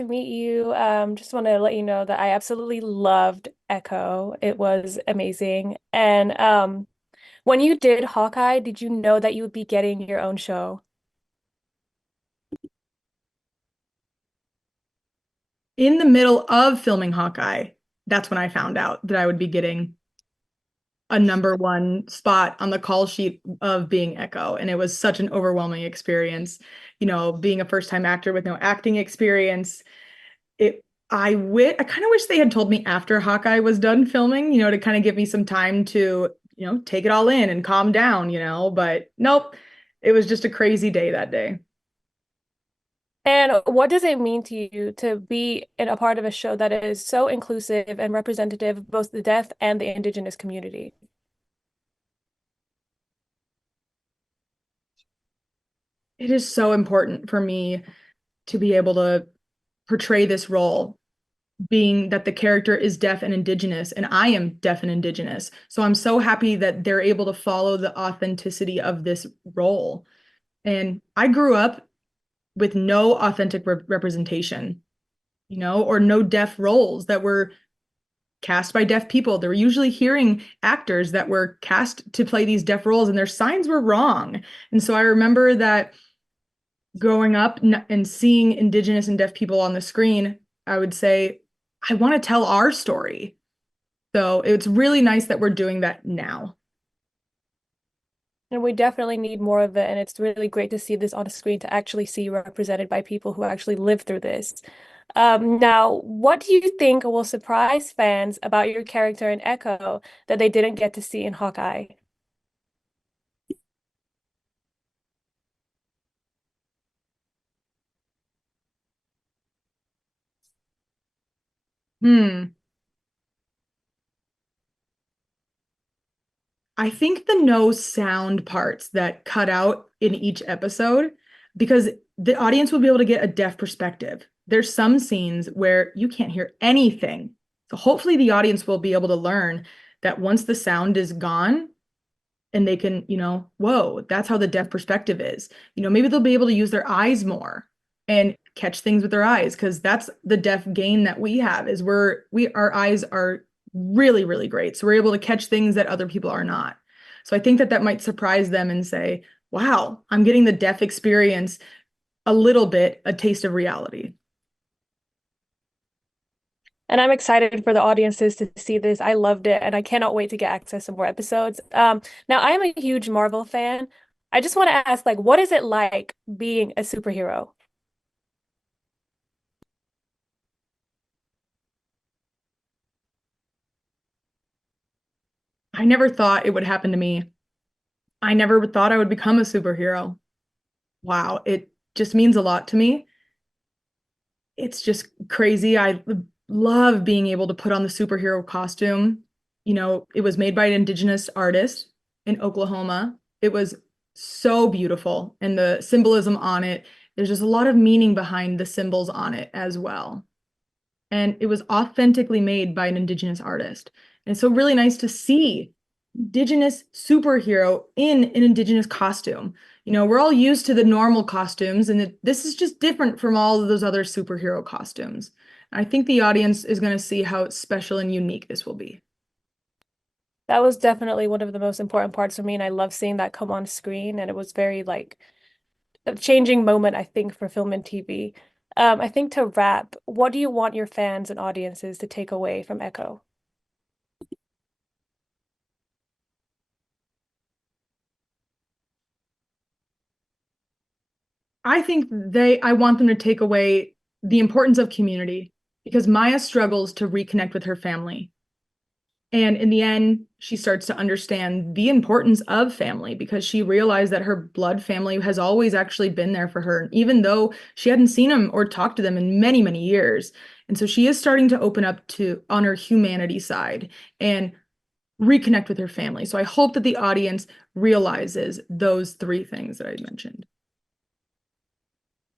to meet you. Just want to let you know that I absolutely loved Echo. It was amazing. And when you did Hawkeye, did you know that you would be getting your own show? In the middle of filming Hawkeye, that's when I found out that I would be getting a number one spot on the call sheet of being Echo. And it was such an overwhelming experience. Being a first-time actor with no acting experience. It I kind of wish they had told me after Hawkeye was done filming, to kind of give me some time to, take it all in and calm down, but nope. It was just a crazy day that day. And what does it mean to you to be in a part of a show that is so inclusive and representative of both the deaf and the indigenous community? It is so important for me to be able to portray this role, being that the character is deaf and indigenous, and I am deaf and indigenous. So I'm so happy that they're able to follow the authenticity of this role. And I grew up with no authentic representation, or no deaf roles that were cast by deaf people. They were usually hearing actors that were cast to play these deaf roles, and their signs were wrong. And so I remember that growing up and seeing indigenous and deaf people on the screen, I would say, I want to tell our story. So it's really nice that we're doing that now. And we definitely need more of it. And it's really great to see this on a screen to actually see represented by people who actually lived through this. Now, what do you think will surprise fans about your character in Echo that they didn't get to see in Hawkeye? Hmm. I think the no sound parts that cut out in each episode, because the audience will be able to get a deaf perspective. There's some scenes where you can't hear anything. So hopefully the audience will be able to learn that once the sound is gone and they can, whoa, that's how the deaf perspective is. Maybe they'll be able to use their eyes more and catch things with their eyes, because that's the deaf gain that we have is our eyes are really, really great. So we're able to catch things that other people are not. So I think that that might surprise them and say, wow, I'm getting the deaf experience a little bit, a taste of reality. And I'm excited for the audiences to see this. I loved it, and I cannot wait to get access to more episodes. Now I am a huge Marvel fan. I just want to ask, like, what is it like being a superhero? I never thought it would happen to me. I never thought I would become a superhero. Wow, it just means a lot to me. It's just crazy. I love being able to put on the superhero costume. It was made by an indigenous artist in Oklahoma. It was so beautiful, and the symbolism on it, there's just a lot of meaning behind the symbols on it as well. And it was authentically made by an indigenous artist. And it's so really nice to see indigenous superhero in an indigenous costume. We're all used to the normal costumes, and this is just different from all of those other superhero costumes. I think the audience is going to see how special and unique this will be. That was definitely one of the most important parts for me, and I love seeing that come on screen. And it was very like a changing moment, I think, for film and TV. I think to wrap, what do you want your fans and audiences to take away from Echo? I want them to take away the importance of community, because Maya struggles to reconnect with her family. And in the end, she starts to understand the importance of family, because she realized that her blood family has always actually been there for her, even though she hadn't seen them or talked to them in many, many years. And so she is starting to open up to on her humanity side and reconnect with her family. So I hope that the audience realizes those three things that I mentioned.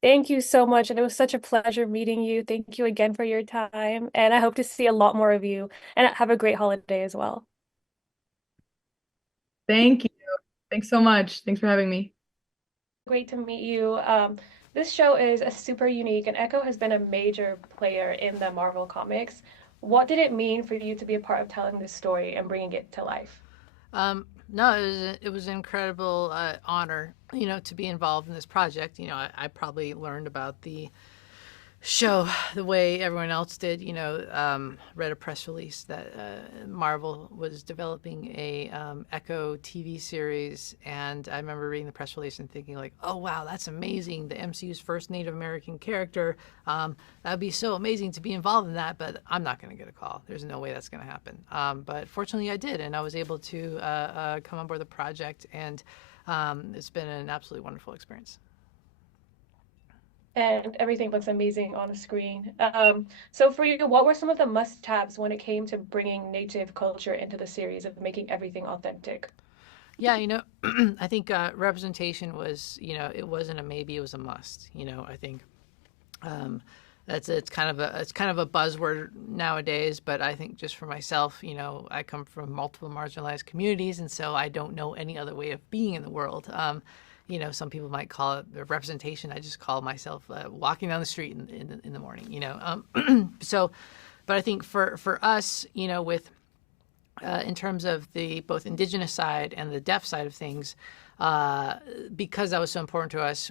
Thank you so much. And it was such a pleasure meeting you. Thank you again for your time. And I hope to see a lot more of you. And have a great holiday as well. Thank you. Thanks so much. Thanks for having me. Great to meet you. this show is a super unique, and Echo has been a major player in the Marvel comics. What did it mean for you to be a part of telling this story and bringing it to life? No, it was an incredible honor, to be involved in this project. I probably learned about the show the way everyone else did. Read a press release that Marvel was developing a Echo TV series, and I remember reading the press release and thinking like, "Oh wow, that's amazing! The MCU's first Native American character. That'd be so amazing to be involved in that." But I'm not going to get a call. There's no way that's going to happen. But fortunately, I did, and I was able to come on board the project, and it's been an absolutely wonderful experience. And everything looks amazing on the screen. So for you, what were some of the must-haves when it came to bringing native culture into the series of making everything authentic? Yeah, I think representation was, it wasn't a maybe, it was a must. I think um, that's it's kind of a buzzword nowadays, but I think just for myself, I come from multiple marginalized communities, and so I don't know any other way of being in the world. Some people might call it representation. I just call myself walking down the street in the morning. So, but I think for us, with in terms of the both indigenous side and the deaf side of things, because that was so important to us,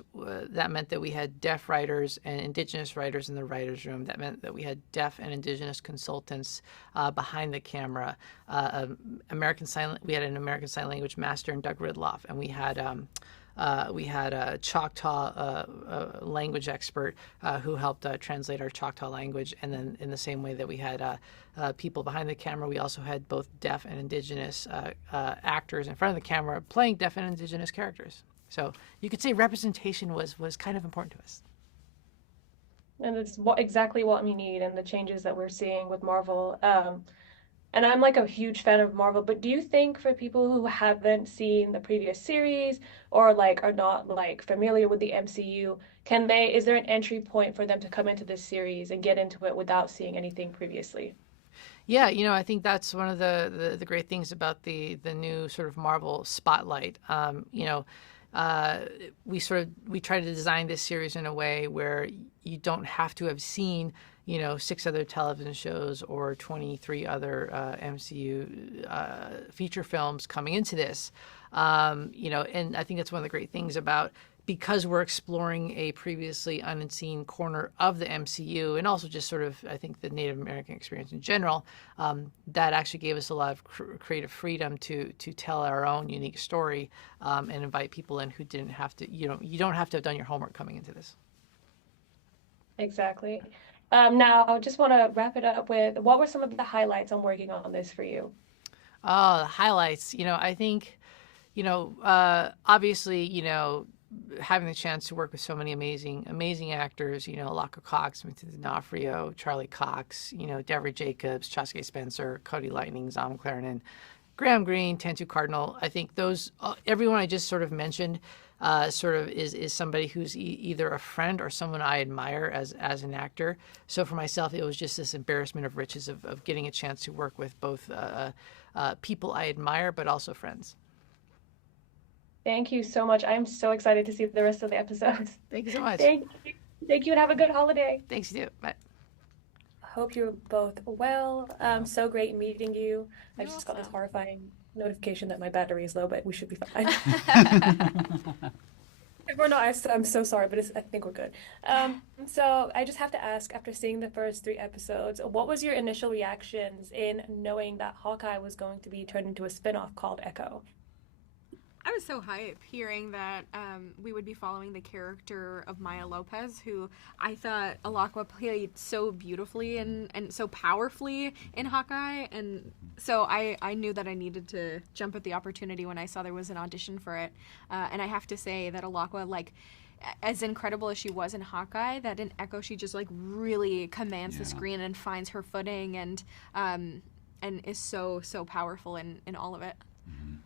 that meant that we had deaf writers and indigenous writers in the writers' room. That meant that we had deaf and indigenous consultants behind the camera. We had an American Sign Language master in Doug Ridloff, and we had a Choctaw language expert who helped translate our Choctaw language. And then, in the same way that we had people behind the camera, we also had both deaf and indigenous actors in front of the camera playing deaf and indigenous characters. So you could say representation was kind of important to us. And it's exactly what we need and the changes that we're seeing with Marvel. And I'm like a huge fan of Marvel, but do you think for people who haven't seen the previous series or like are not like familiar with the MCU, is there an entry point for them to come into this series and get into it without seeing anything previously? Yeah, I think that's one of the great things about the new sort of Marvel spotlight. Uh, we try to design this series in a way where you don't have to have seen six other television shows or 23 other MCU feature films coming into this. And I think that's one of the great things about, because we're exploring a previously unseen corner of the MCU, and also just sort of, I think, the Native American experience in general, that actually gave us a lot of creative freedom to tell our own unique story, and invite people in who didn't have to. You don't have to have done your homework coming into this. Exactly. Now, I just want to wrap it up with what were some of the highlights on working on this for you? Oh, the highlights. I think, obviously, having the chance to work with so many amazing actors, Alaqua Cox, Vincent D'Onofrio, Charlie Cox, Deborah Jacobs, Chaske Spencer, Cody Lightning, Zom Clarendon, Graham Greene, Tantu Cardinal. I think those, everyone I just sort of mentioned, sort of is somebody who's either a friend or someone I admire as an actor. So for myself, it was just this embarrassment of riches of getting a chance to work with both people I admire, but also friends. Thank you so much. I'm so excited to see the rest of the episodes. Thank you so much. Thank you. Thank you and have a good holiday. Thanks, you too. Bye. Hope you're both well. So great meeting you. I You just got this also. horrifying notification that my battery is low, but we should be fine. If we're not, I'm so sorry, but I think we're good. So I just have to ask, after seeing the first three episodes, what was your initial reactions in knowing that Hawkeye was going to be turned into a spinoff called Echo? I was so hype hearing that we would be following the character of Maya Lopez, who I thought Alaqua played so beautifully and so powerfully in Hawkeye. And so I knew that I needed to jump at the opportunity when I saw there was an audition for it. And I have to say that Alaqua, like, as incredible as she was in Hawkeye, that in Echo she just like really commands the Yeah. screen and finds her footing and is so powerful in all of it. Mhm.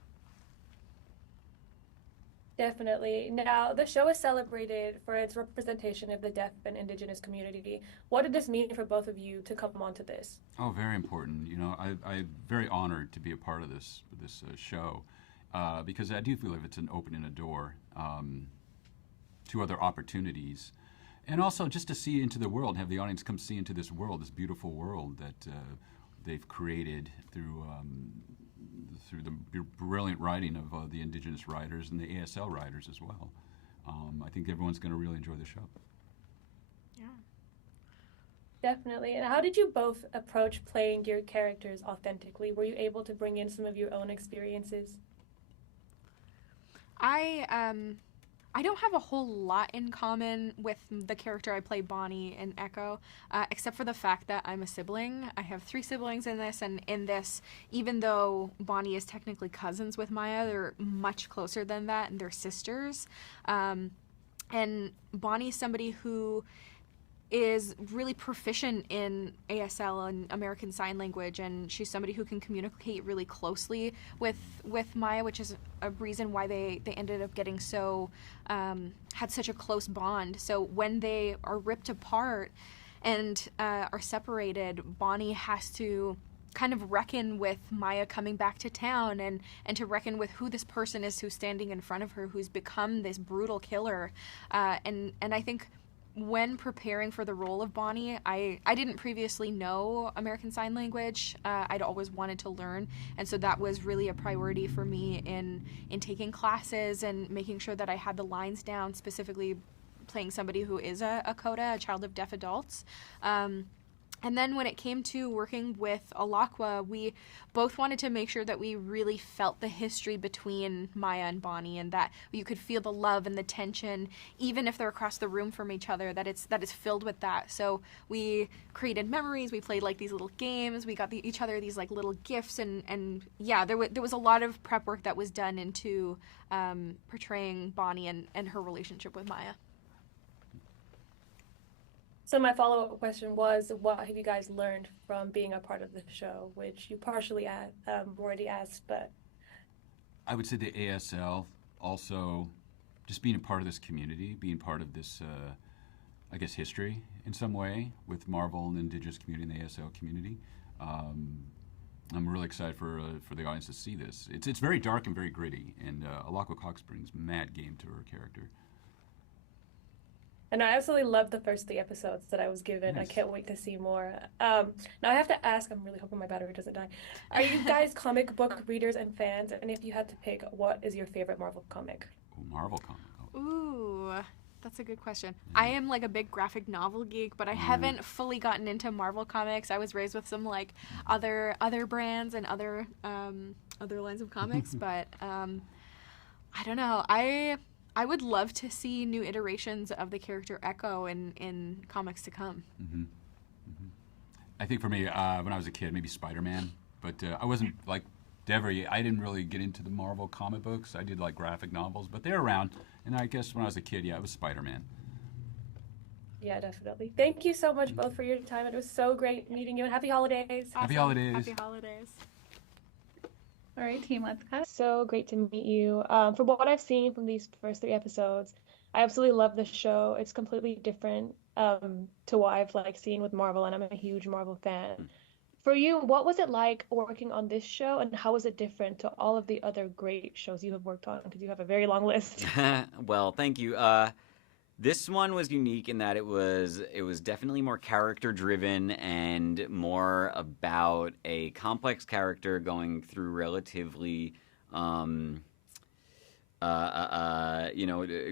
Definitely. Now, the show is celebrated for its representation of the deaf and indigenous community. What did this mean for both of you to come onto this? Oh, very important. I'm very honored to be a part of this show because I do feel like it's an opening a door. to other opportunities, and also just to see into the world, have the audience come see into this world, this beautiful world that they've created through the brilliant writing of the Indigenous writers and the ASL writers as well. I think everyone's going to really enjoy the show. Yeah. Definitely. And how did you both approach playing your characters authentically? Were you able to bring in some of your own experiences? I don't have a whole lot in common with the character I play, Bonnie in Echo, except for the fact that I'm a sibling. I have 3 siblings in this, and in this, even though Bonnie is technically cousins with Maya, they're much closer than that, and they're sisters. And Bonnie is somebody who is really proficient in ASL and American Sign Language, and she's somebody who can communicate really closely with Maya, which is a reason why they ended up getting so had such a close bond. So when they are ripped apart and are separated, Bonnie has to kind of reckon with Maya coming back to town, and to reckon with who this person is who's standing in front of her, who's become this brutal killer. And I think when preparing for the role of Bonnie, I didn't previously know American Sign Language. I'd always wanted to learn, and so that was really a priority for me in taking classes and making sure that I had the lines down, specifically playing somebody who is a CODA, a child of deaf adults. And then when it came to working with Alaqua, we both wanted to make sure that we really felt the history between Maya and Bonnie, and that you could feel the love and the tension, even if they're across the room from each other, that it's filled with that. So we created memories, we played like these little games, we got each other these like little gifts, and yeah, there was a lot of prep work that was done into portraying Bonnie and her relationship with Maya. So my follow-up question was, what have you guys learned from being a part of the show, which you partially already asked, but I would say the ASL also just being a part of this community, being part of this, I guess, history in some way with Marvel and the Indigenous community and the ASL community. I'm really excited for the audience to see this. It's very dark and very gritty, and Alaqua Cox brings mad game to her character. and I absolutely loved the first 3 episodes that I was given. I Nice. can't wait to see more. Now I have to ask, I'm really hoping my battery doesn't die. Are you guys comic book readers and fans? And if you had to pick, what is your favorite Marvel comic? Ooh, Marvel comic. Oh. Ooh, that's a good question. I am like a big graphic novel geek, but I haven't fully gotten into Marvel comics. I was raised with some like other brands and other lines of comics, but I don't know. I would love to see new iterations of the character Echo in comics to come. I think for me, when I was a kid, maybe Spider-Man, but I wasn't like Devery. I didn't really get into the Marvel comic books. I did like graphic novels, but they're around. And I guess when I was a kid, yeah, it was Spider-Man. Yeah, definitely. Thank you so much both for your time. It was so great meeting you, and happy holidays. Happy Awesome. holidays. Happy holidays. All right, team, let's cut. So great to meet you. From what I've seen from these first 3 episodes, I absolutely love the show. It's completely different to what I've like seen with Marvel, and I'm a huge Marvel fan. For you, what was it like working on this show, and how was it different to all of the other great shows you have worked on? Because you have a very long list. Well, thank you. This one was unique in that it was definitely more character driven and more about a complex character going through relatively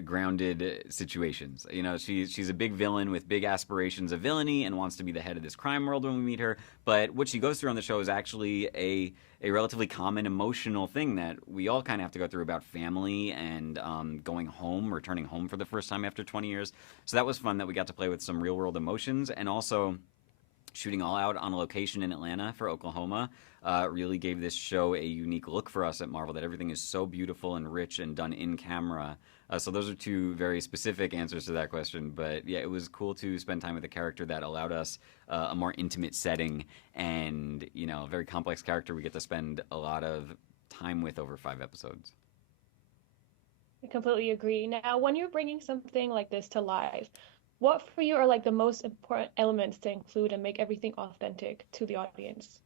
grounded situations. She's a big villain with big aspirations of villainy and wants to be the head of this crime world when we meet her. But what she goes through on the show is actually a relatively common emotional thing that we all kind of have to go through about family and going home, returning home for the first time after 20 years. So that was fun that we got to play with some real world emotions, and also shooting all out on location in Atlanta for Oklahoma really gave this show a unique look for us at Marvel, that everything is so beautiful and rich and done in camera. So those are 2 very specific answers to that question. But yeah, it was cool to spend time with a character that allowed us a more intimate setting, and a very complex character we get to spend a lot of time with over 5 episodes. I completely agree. Now, when you're bringing something like this to life, what for you are like the most important elements to include and make everything authentic to the audience?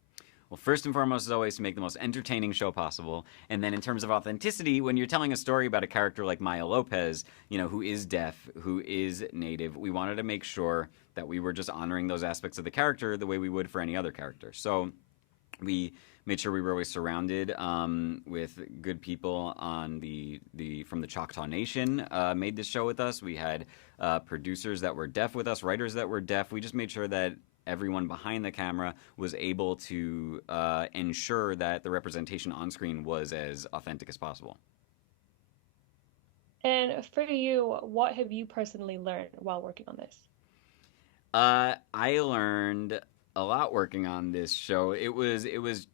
Well, first and foremost is always to make the most entertaining show possible. And then in terms of authenticity, when you're telling a story about a character like Maya Lopez, who is deaf, who is native, we wanted to make sure that we were just honoring those aspects of the character the way we would for any other character. So we made sure we were always surrounded with good people on from the Choctaw Nation. Made this show with us. We had producers that were deaf with us, writers that were deaf. We just made sure that everyone behind the camera was able to ensure that the representation on screen was as authentic as possible. And for you, what have you personally learned while working on this? I learned a lot working on this show. It was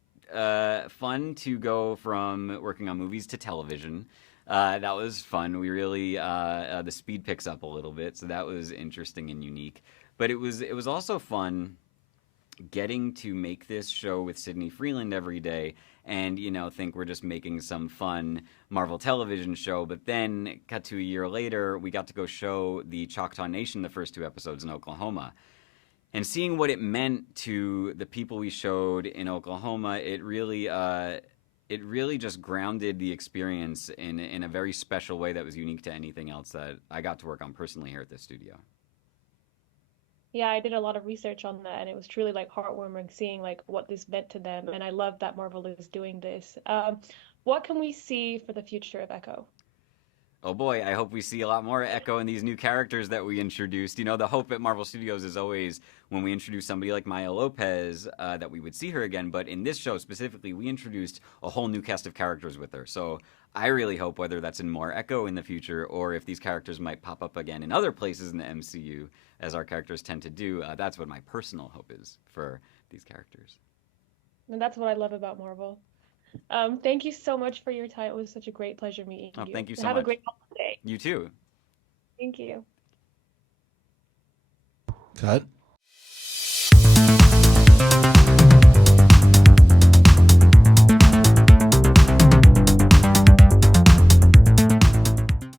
fun to go from working on movies to television. That was fun. We really the speed picks up a little bit, so that was interesting and unique. But it was also fun getting to make this show with Sydney Freeland every day, and think we're just making some fun Marvel television show. But then, cut to a year later, we got to go show the Choctaw Nation the first 2 episodes in Oklahoma. And seeing what it meant to the people we showed in Oklahoma, it really just grounded the experience in a very special way that was unique to anything else that I got to work on personally here at this studio. Yeah, I did a lot of research on that, and it was truly like heartwarming seeing like what this meant to them. And I love that Marvel is doing this. What can we see for the future of Echo? Oh boy, I hope we see a lot more Echo in these new characters that we introduced. The hope at Marvel Studios is always when we introduce somebody like Maya Lopez that we would see her again. But in this show specifically, we introduced a whole new cast of characters with her. So I really hope, whether that's in more Echo in the future or if these characters might pop up again in other places in the MCU, as our characters tend to do, that's what my personal hope is for these characters. And that's what I love about Marvel. Thank you so much for your time. It was such a great pleasure meeting you. Thank you so Have much. a great holiday. You too. Thank you. Cut.